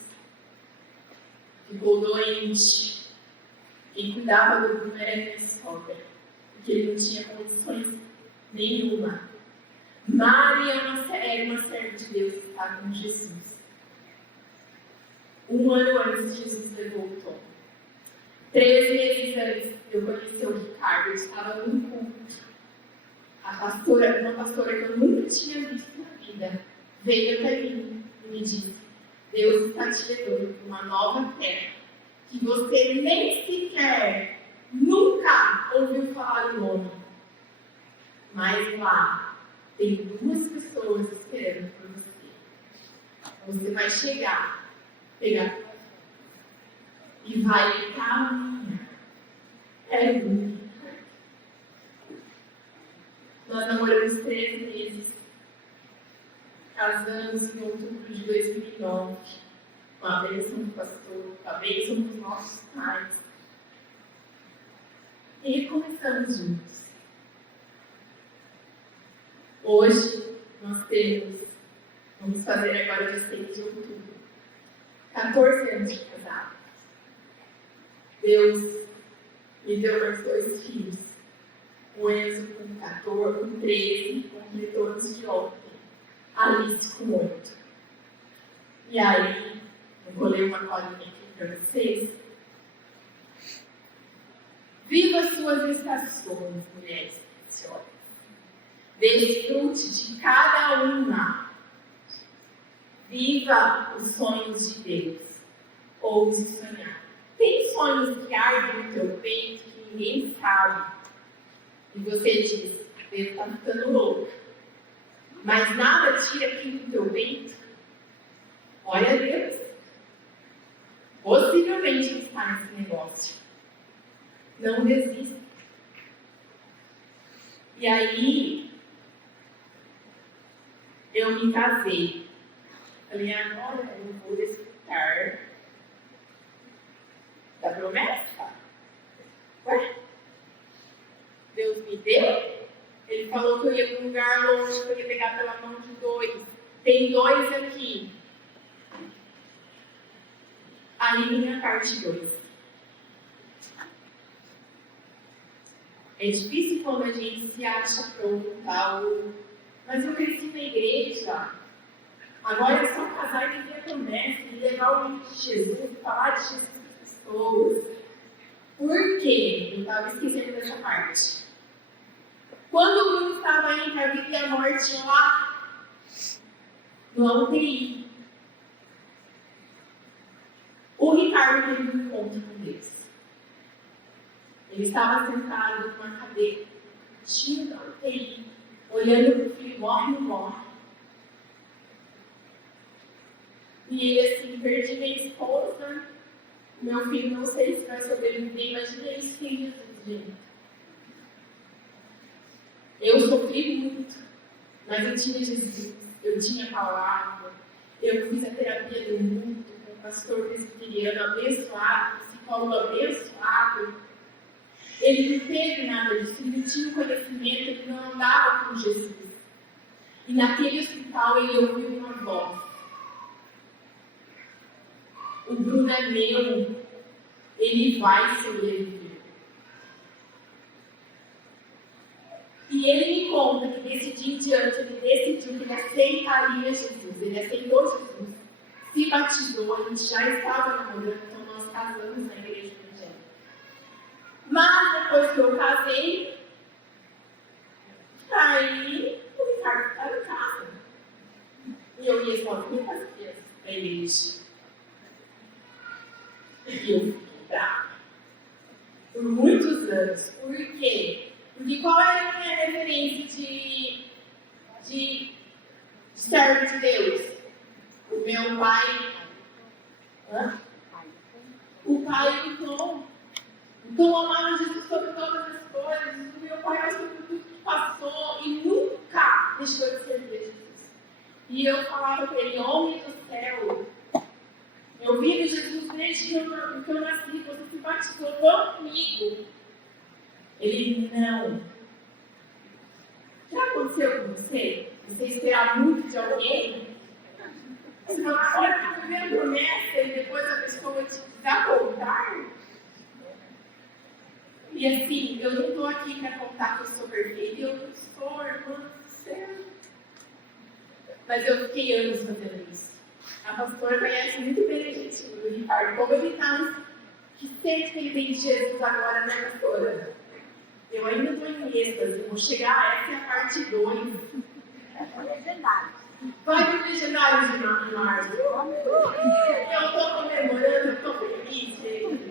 ficou doente. Quem cuidava do Bruno era a minha sogra, porque ele não tinha condições nenhuma. Maria era uma serva de Deus que estava com Jesus. 1 ano antes, Jesus levou o Tom. 3 meses antes, eu conheci o Ricardo, eu estava num culto. Uma pastora que eu nunca tinha visto na vida, veio até mim e me disse: Deus está te levando para uma nova terra, que você nem sequer, nunca ouviu falar o nome. Mas lá, tem 2 pessoas esperando por você. Você vai chegar, pegar e vai caminhar. É muito. Nós namoramos 13 meses. Casamos em outubro de 2009. Com a bênção do pastor, com a bênção dos nossos pais. E recomeçamos juntos. Hoje, nós vamos fazer agora dia 6 de outubro, 14 anos de casado. Deus me deu mais 2 filhos. O Enzo com 14, com 13, completou antes de ontem. A Alice com 8. E aí, eu colei uma colinha aqui para vocês. Viva as suas estações, mulheres preciosas. Desfrute de cada uma. Viva os sonhos de Deus, ou de sonhar. Tem sonhos que ardem no teu peito que ninguém sabe. E você diz, Deus está ficando louco. Mas nada tira aquilo do teu peito. Olha a Deus. Possivelmente está nesse negócio. Não desista. E aí, eu me casei. Falei, agora eu vou desfrutar da promessa. Ué? Deus me deu? Ele falou que eu ia para um lugar longe, que eu ia pegar pela mão de 2. Tem 2 aqui. Ali minha parte 2. É difícil quando a gente se acha pronto, tal. Mas eu cresci na igreja. Agora é só casar e viver a promessa, e levar o nome de Jesus, falar de Jesus para as pessoas. Por quê? Eu estava esquecendo dessa parte. Quando o Bruno estava entre a vida e a morte lá, no UTI, o Ricardo teve um encontro com Deus. Ele estava sentado numa cadeira, tinha da UTI, olhando para o filho, morre ou não morre. E ele assim, perdi minha esposa, meu filho não sei se vai sobreviver, imagina isso sem Jesus, gente. Eu sofri muito, mas eu tinha Jesus, eu tinha palavra, eu fiz a terapia do mundo com o pastor presbiteriano abençoado, psicólogo abençoado. Ele não teve nada disso, ele não tinha conhecimento, ele não andava com Jesus. E naquele hospital ele ouviu uma voz. O Bruno é meu, ele vai sobreviver. E ele me conta que desse dia em diante ele decidiu que ele aceitaria Jesus. Ele aceitou Jesus, se batizou, a gente já estava namorando, então nós casamos na igreja evangélica. Mas depois que eu casei, aí o Ricardo estava em casa. E eu ia sozinha para a igreja. E eu fiquei brava. Por muitos anos. Por quê? Porque qual era a minha referência de servo de Deus? O meu pai. O pai e o Tom. O Tom amava Jesus sobre todas as coisas. O meu pai amava sobre tudo que passou e nunca deixou de servir Jesus. E eu falava para ele, homem do céu, eu vi Jesus desde que eu nasci, você se batizou, vamos comigo. Ele, não. Já aconteceu com você? Você esperar muito de alguém? Você fala, olha para a primeira promessa e depois a pessoa te desapontar? E assim, eu não estou aqui para contar que eu sou perfeita, eu não sou, irmã do céu. Mas eu fiquei anos fazendo isso. A pastora conhece muito bem a gente, o Ricardo, como ele está, que sente que ele tem Jesus agora, né, pastora? Eu ainda estou em êxtase, vou chegar, essa é a parte 2. Vai para o legendário de março. Eu estou comemorando, eu estou feliz, gente.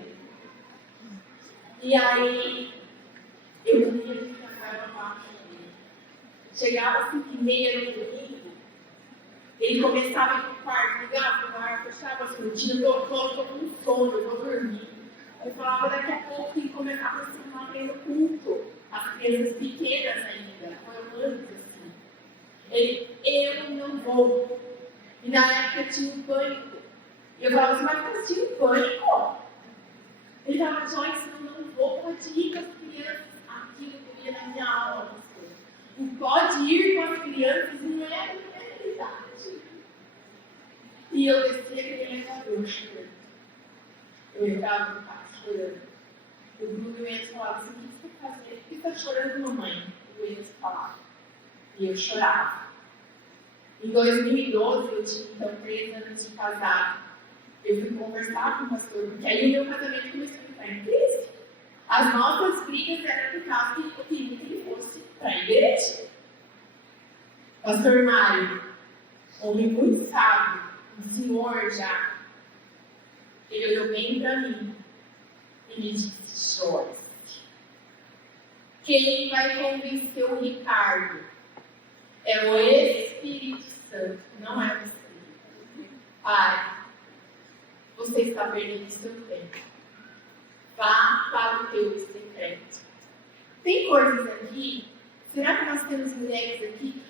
E aí, eu queria ficar na parte dele. Chegava às 5h30 no domingo, ele começava a ir para o quarto, ligava para o ar, fechava as cortinas, eu estou com sono, eu vou dormir. Eu falava, daqui a pouco tem que começar a aproximar no culto. As crianças pequenas ainda, foi antes assim. Ele, eu não vou. E na época eu tinha um pânico. E eu falava, mas você tinha um pânico? Ele falava, Joyce, eu não vou, pode ir com as crianças. Aquilo que eu ia na minha aula. O pode ir com as crianças não é a minha realidade. E eu descia aquele elevador chorando. Eu entrava no carro chorando. O Bruno ia falar assim, o que você está fazendo? Por que você está chorando, mamãe? Eu ia falar. E eu chorava. Em 2012, eu tinha então 3 anos de casado. eu fui conversar com o pastor, porque aí o meu casamento começou a entrar em crise. As nossas brigas eram por causa que eu queria que ele fosse para a igreja. Pastor Mário, homem muito sábio, um senhor já, ele olhou bem para mim e me disse: Joyce, quem vai convencer o Ricardo é o Espírito Santo, não é você. Pai, você está perdendo seu tempo. Vá para o teu secreto. Tem coisas aqui, será que nós temos mulheres aqui que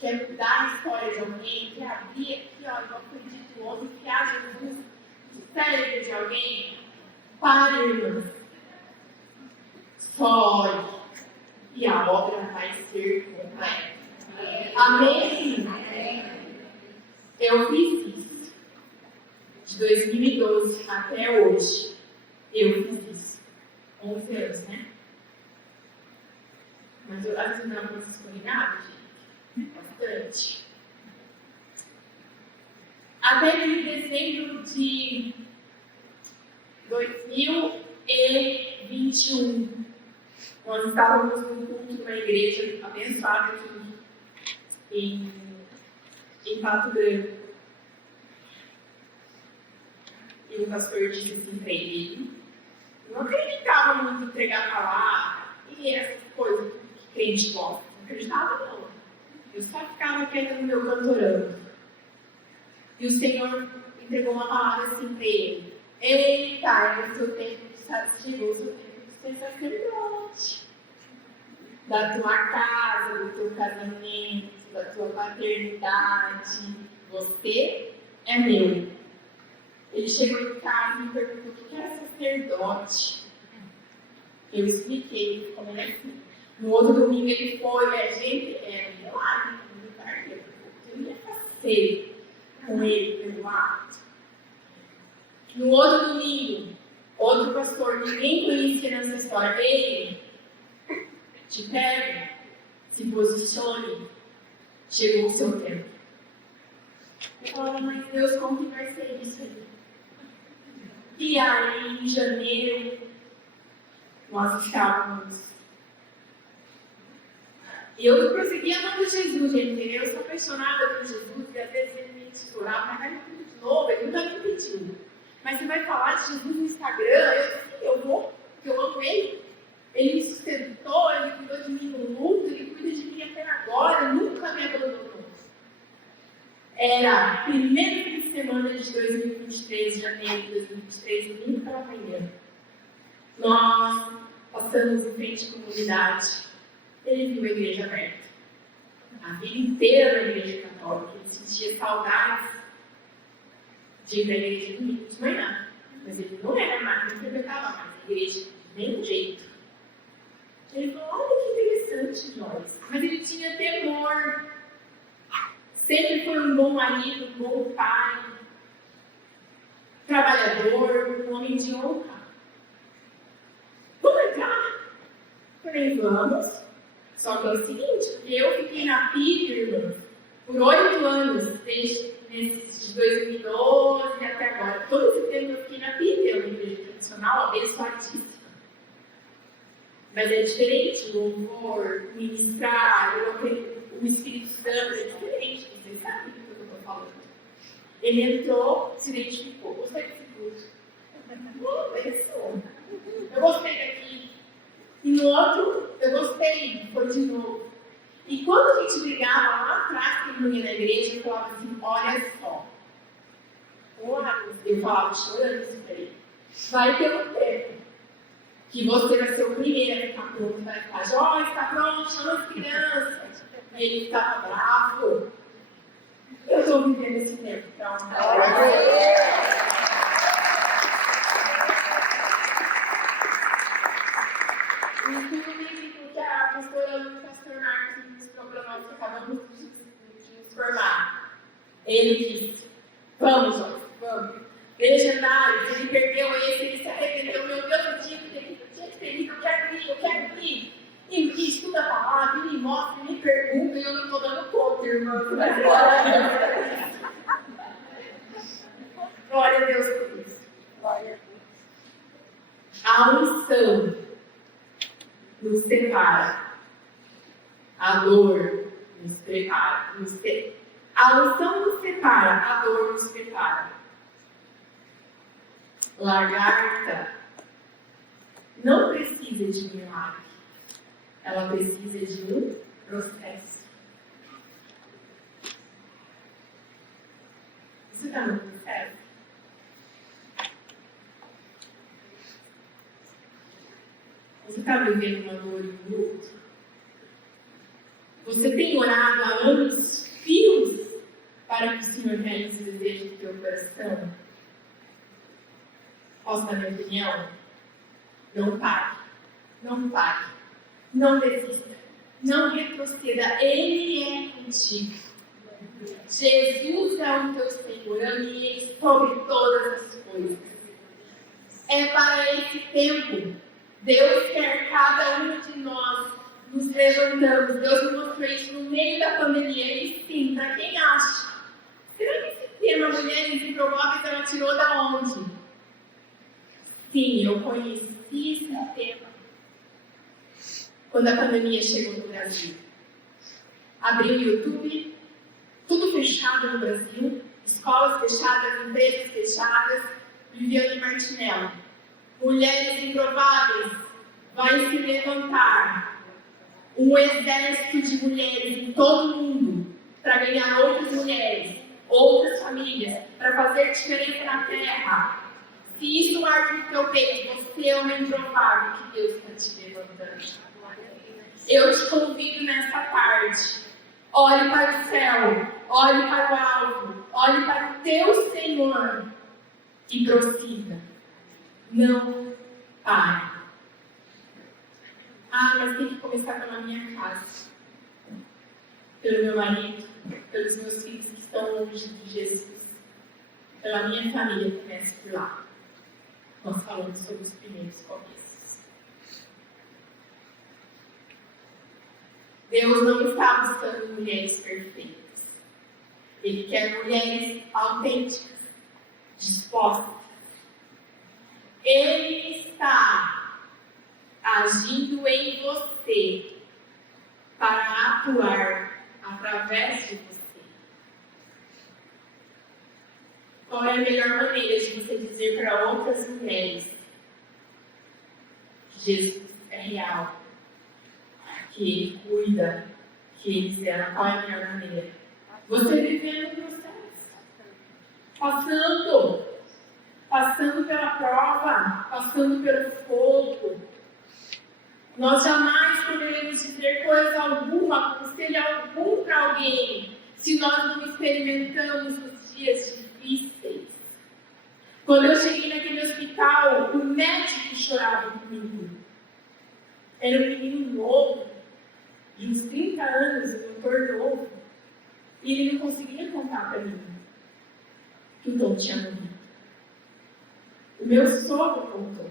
querem mudar a história de alguém, que abrir aqui, ó, igual foi dito ontem, que há Jesus no cérebro de alguém? Pare, irmãs. Só olhe. E a obra vai ser completa. Amém? Eu fiz isso. De 2012 até hoje. Eu fiz isso. 11 anos, né? Mas eu às vezes não é escolhado, gente. Bastante. Até em dezembro de 2021, quando estávamos num culto numa igreja abençoada aqui em Pato Branco. E o pastor disse assim para ele: eu não acreditava muito em pregar a palavra e essas coisas que crente gosta. Não acreditava, não. Eu só ficava quieta no meu cantorando. E o Senhor entregou uma palavra assim para ele: eita, o seu tempo chegou, o seu tempo de ser sacerdote. Da tua casa, do teu casamento, da tua paternidade. Você é meu. Ele chegou em casa e me perguntou o que era sacerdote. Eu expliquei como ele é assim. No outro domingo ele foi, gente, era um milagre, eu ia fazer com ele pelo ato. No outro domingo, outro pastor, ninguém conhecia nessa história, ele te pega, se posicione, chegou o seu tempo. Eu falava: mas Deus, como que vai ser isso aí? E aí, em janeiro, nós estávamos. E eu prossegui amando Jesus, gente. Eu sou apaixonada por Jesus, e às vezes ele me explorar, mas vai tudo de novo, ele nunca me pediu. Mas você vai falar de Jesus no Instagram? Eu vou, porque eu amo ele. Ele me sustentou, ele cuidou de mim no luto, ele cuida de mim até agora, nunca me abandonou. Era primeiro fim de semana de 2023, janeiro de 2023, domingo pela manhã. Nós passamos em frente à comunidade. Ele viu a igreja aberta. A vida inteira na igreja católica. Ele sentia saudades de ir para a igreja domingo de manhã. Mas ele não era mais, não frequentava mais a igreja de nenhum jeito. Ele falou: olha que interessante, Joyce. Mas ele tinha temor. Sempre foi um bom marido, um bom pai, trabalhador, um homem de honra. Vamos entrar? Falei: vamos. Só que é o seguinte, eu fiquei na PIB, irmãos, por 8 anos, desde de 2012 até agora. Todo esse tempo eu fiquei na PIB, uma igreja tradicional, abençoadíssima. Mas é diferente, o louvor, ministrar, o Espírito Santo é diferente, vocês sabem do que eu estou falando. Ele entrou, se identificou, gostei desse curso. Eu gostei daqui. E no outro, eu gostei, foi de novo. E quando a gente brigava lá atrás, que não ia na igreja, eu falava assim: olha só. Eu falava chorando isso daí. Vai ter um tempo que você vai ser o primeiro a ficar pronto, vai ficar: Joyce, está pronto, chama as crianças. E ele estava bravo. Eu estou vivendo esse tempo. Então, inclusive, porque a pastora e o pastor Marcos nos programas que acabamos de nos formar. Ele disse: vamos, Joyce, vamos. Legendário, ele perdeu esse, ele se arrependeu. Meu Deus, eu tinha que ter ido, eu quero ir. E que estuda a palavra, ele me mostra, me pergunta, e eu não estou dando conta, irmão. Glória a Deus A unção nos separa. A dor nos prepara. A unção nos separa, a dor nos prepara. Lagarta não precisa de milagre. Ela precisa de um processo. Você está no processo? Você está vivendo uma dor e um luto? Você tem orado há anos fios para que o Senhor realize o desejo do teu coração? Posso dar minha opinião? Não pare. Não pare. Não desista. Não retroceda. Ele é contigo. Jesus é o teu Senhor. Ame sobre todas as coisas. É para esse tempo. Deus quer cada um de nós nos levantando. Deus nos mostrou isso no meio da pandemia. E sim, para quem acha, será que esse tema mulheres improváveis ela tirou da onde? Sim, eu conheci esse tema quando a pandemia chegou no Brasil. Abri o YouTube, tudo fechado no Brasil, escolas fechadas, empresas fechadas, Viviane Martinello. Mulheres improváveis vai se levantar um exército de mulheres em todo o mundo para ganhar outras mulheres, outras famílias, para fazer diferença na terra. Se isso arde no teu peito, você é uma improvável que Deus está te levantando. Eu te convido nessa tarde. Olhe para o céu, olhe para o alto, olhe para o teu Senhor e prossiga. Não pare. Ah, mas tem que começar pela minha casa. Pelo meu marido, pelos meus filhos que estão longe de Jesus. Pela minha família que começa por lá. Nós falamos sobre os primeiros começos. Deus não está buscando mulheres perfeitas. Ele quer mulheres autênticas, dispostas. Ele está agindo em você para atuar através de você. Qual é a melhor maneira de você dizer para outras mulheres que Jesus é real, que Ele cuida, que Ele zela? Qual é a melhor maneira? Você vivendo o processo, passando pela prova, passando pelo fogo. Nós jamais poderemos dizer coisa alguma, conselho algum para alguém, se nós não experimentamos os dias difíceis. Quando eu cheguei naquele hospital, o médico chorava comigo. Era um menino novo, de uns 30 anos, um doutor novo, e ele não conseguia contar para mim que o Tom tinha morrido. O meu sogro contou.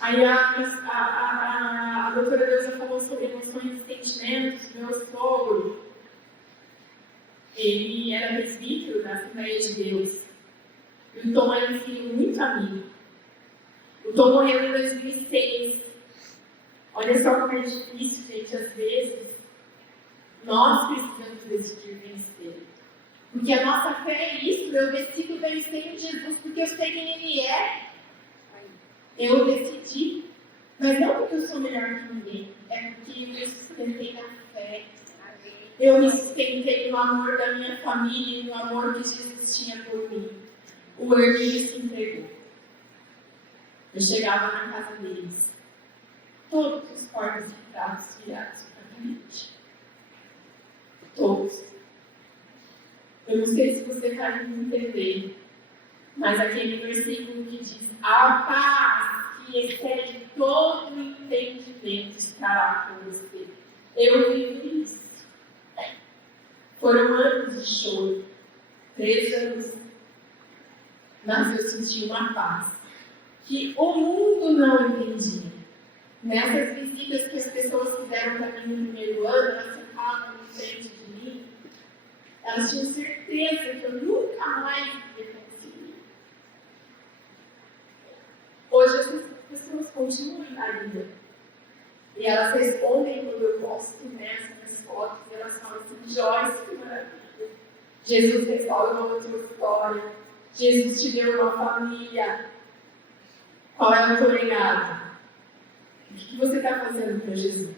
Aí a doutora Deusa falou sobre emoções e sentimentos. Meu sogro, ele era presbítero da Assembleia de Deus. E o Tom era um filho muito amigo. O Tom morreu em 2006. Olha só como é difícil, gente, às vezes. Nós precisamos decidir vencer. Porque a nossa fé é isso. Eu decido vencer em Jesus porque eu sei quem Ele é. Eu decidi. Mas não porque eu sou melhor que ninguém. É porque eu me sustentei na fé. Eu me sustentei no amor da minha família e no amor que Jesus tinha por mim. O Ernie se entregou. Eu chegava na casa deles. Todos os portas de pratos virados para frente. Todos. Eu não sei se você vai me entender, mas aquele versículo que diz: a paz que excede todo o entendimento estará com você. Eu vivi isso. Foram anos de choro, 3 anos, mas eu senti uma paz que o mundo não entendia. Nessas visitas que as pessoas fizeram para mim no primeiro ano, elas sentavam em frente de mim, elas tinham certeza que eu nunca mais ia conseguir. Hoje continuem parindo. E elas respondem quando eu posto essas fotos, e elas falam assim, Joyce, que maravilha. Jesus restaurou a tua história. Jesus te deu uma família. Qual é o teu legado? O que você está fazendo para Jesus?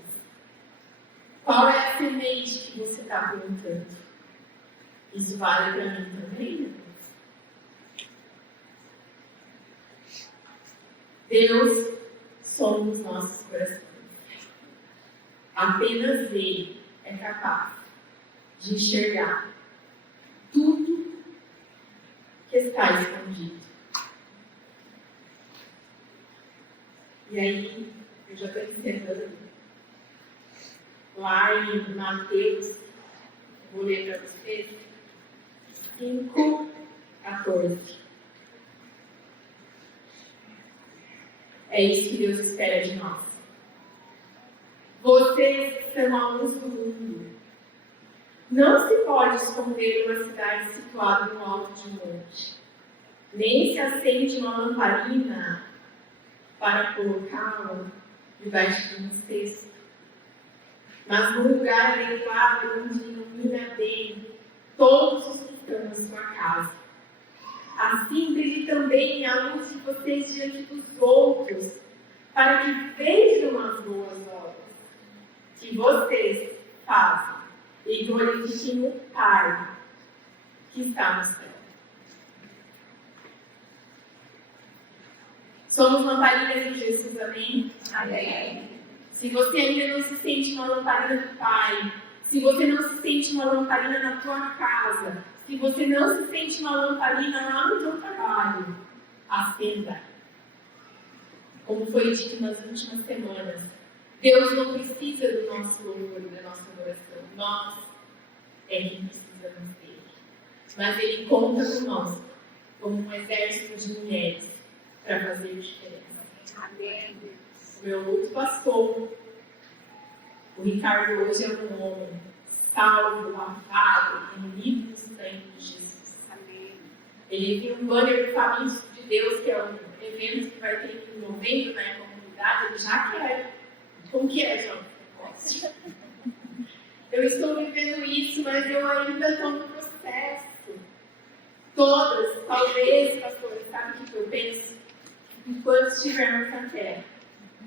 Qual é a semente que você está plantando? Isso vale para mim também? Deus some os nossos corações. Apenas Ele é capaz de enxergar tudo que está escondido. E aí, eu já estou encerrando. Lá em Mateus, vou ler para vocês, 5:14. É isso que Deus espera de nós. Vocês são a luz do mundo. Não se pode esconder uma cidade situada no alto de um monte. Nem se acende uma lamparina para colocá-la debaixo de um cesto. Mas num lugar adequado, onde ilumina bem todos os que estão na sua casa. Assim brilhe também a luz de vocês diante dos outros, para que vejam as boas obras que vocês fazem e glorifiquem o Pai que está no céu. Somos lamparinas de Jesus, amém? Amém. Se você ainda não se sente uma lamparina do Pai, se você não se sente uma lamparina na tua casa, se você não se sente uma lamparina lá no teu trabalho, acenda. Como foi dito nas últimas semanas, Deus não precisa do nosso louvor, da nossa adoração. Nós é quem precisamos dele. Mas Ele conta conosco como um exército de mulheres para fazer diferença. Amém. O meu outro pastor, o Ricardo, hoje é um homem salvo, lavado, remido no sangue de Jesus. Amém. Ele viu um banner do Caminho de Deus, que é um evento que vai ter em novembro na comunidade. Ele já quer. Como que é, João? Eu estou vivendo isso, mas eu ainda estou no processo. Todas, talvez, pastor, sabe o que eu penso? Enquanto estivermos na terra,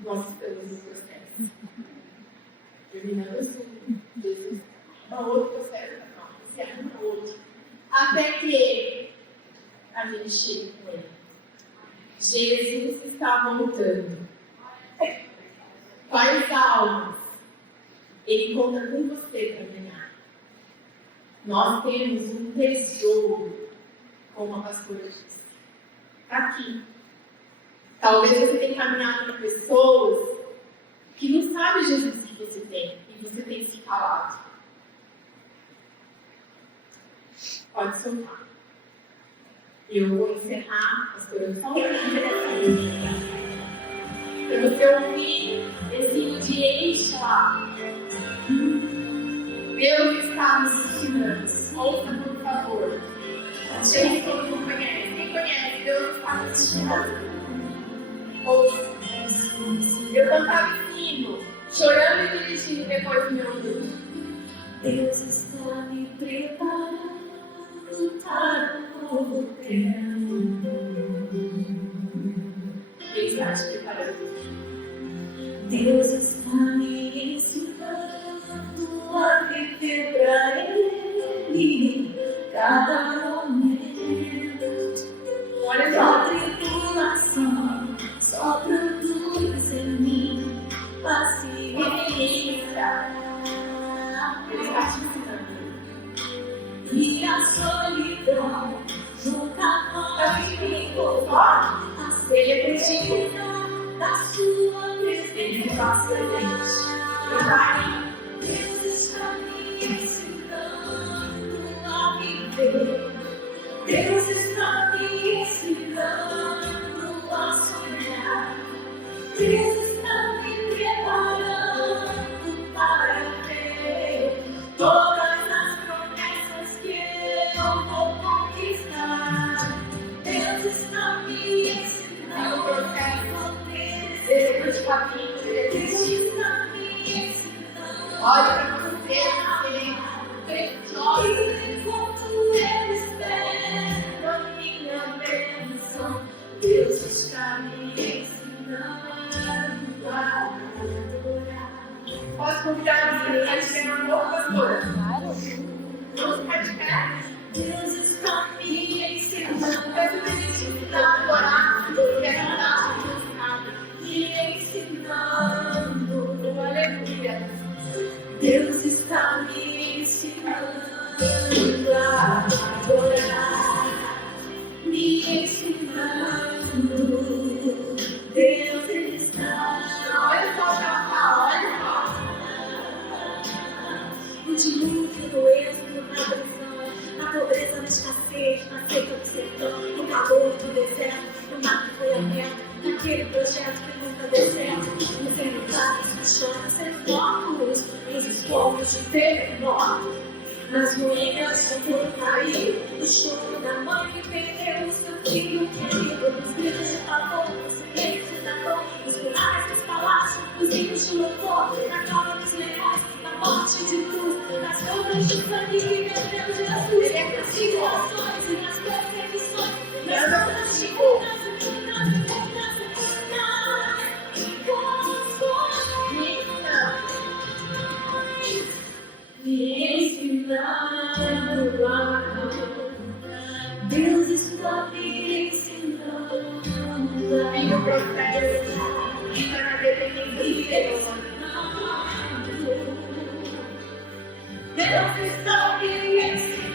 nós estamos no processo. Terminamos com Jesus. Um outro processo, não, encerra um outro. Até que a gente chegue com ele. Jesus está voltando. Quais almas Ele conta com você para ganhar? Nós temos um tesouro, como a pastora disse. Está aqui. Talvez você tenha caminhado com pessoas que não sabem Jesus que você tem e você tem se calado. Pode soltar. Eu vou encerrar, pastora, só um pouquinho. Para você ouvir esse hino de Eixa. Deus está nos ensinando. Ouça, por favor. Achei que todo mundo conhece. Quem conhece? Deus está nos ensinando. Ouça. Eu cantava esse hino, chorando e dirigindo depois do meu Deus. Deus está me preparando para um novo tempo. Ele está te preparando. Deus está me ensinando a viver para Ele cada momento. Olha A só. tribulação só produz em mim paciência. Ele está te ensinando. E a solidão nunca pode me Ó, ele é contigo. da sua Ele faz a gente. Ele vai. Deus está me ensinando a viver. Deus está me ensinando a sonhar. Deus está me preparando para ver todas as promessas que eu vou conquistar. Deus está me ensinando a obedecer. livro de capítulos, ele é testigo. Olha para você, preciosa. Enquanto eu espero a minha bênção, Deus está me ensinando a adorar. Pode convidar você a estiver na boa, pastora? Vamos ficar de pé. Deus está me ensinando Peço para a gente adorar, me ensinando. aleluia. Deus está me ensinando a adorar, me ensinando. Deus está. Olha só o Natal, olha só. No dilúvio, no êxodo, na prisão, na pobreza, na escassez, na seca do sertão, no calor do deserto, no mar que foi aberto, naquele projeto que nunca deu certo, no cemitério, nos chões sem mortos, nos escombros de terremoto, nas ruínas de tudo cair, no choro da mãe que perdeu o seu filho querido, nos gritos de pavor, nos silêncios da dor, nos pilares dos palácios, nos hinos de louvor, na cova dos leões, na morte de tudo, nas gotas de sangue que meu Deus Jesus, nas tribulações e nas perseguições, nas gotas de cura. Me ensinando a Deus está me ensinando a Viva o processo, viva na dependência. Deus está me ensinando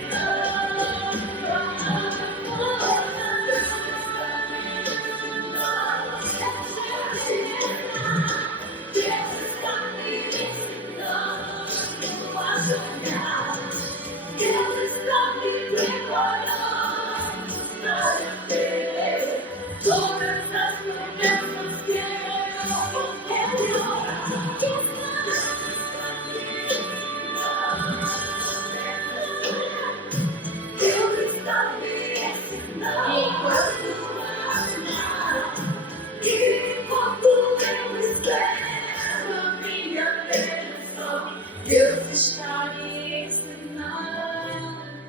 Deus está me ensinando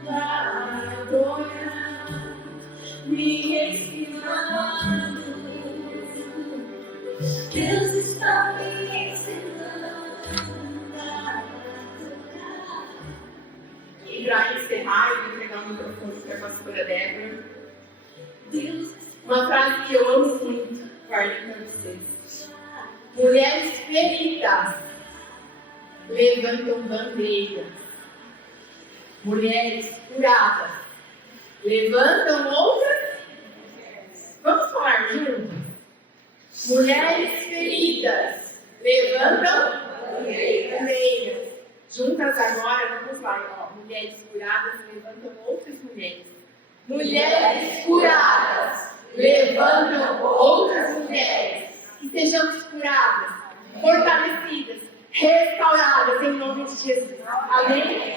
a adorar, me ensinando. Deus está me ensinando a adorar. E para encerrar, eu vou entregar o microfone para a pastora Débora. Deus Uma frase que eu amo muito, guardem para vocês. Mulheres feridas levantam bandeiras. Mulheres curadas levantam outras. Vamos falar juntos? Mulheres feridas levantam bandeiras. Juntas agora, vamos lá. Ó. Mulheres curadas levantam outras mulheres. Mulheres curadas levantam outras mulheres. Que sejamos curadas, fortalecidas, restauradas em nome de Jesus. Amém?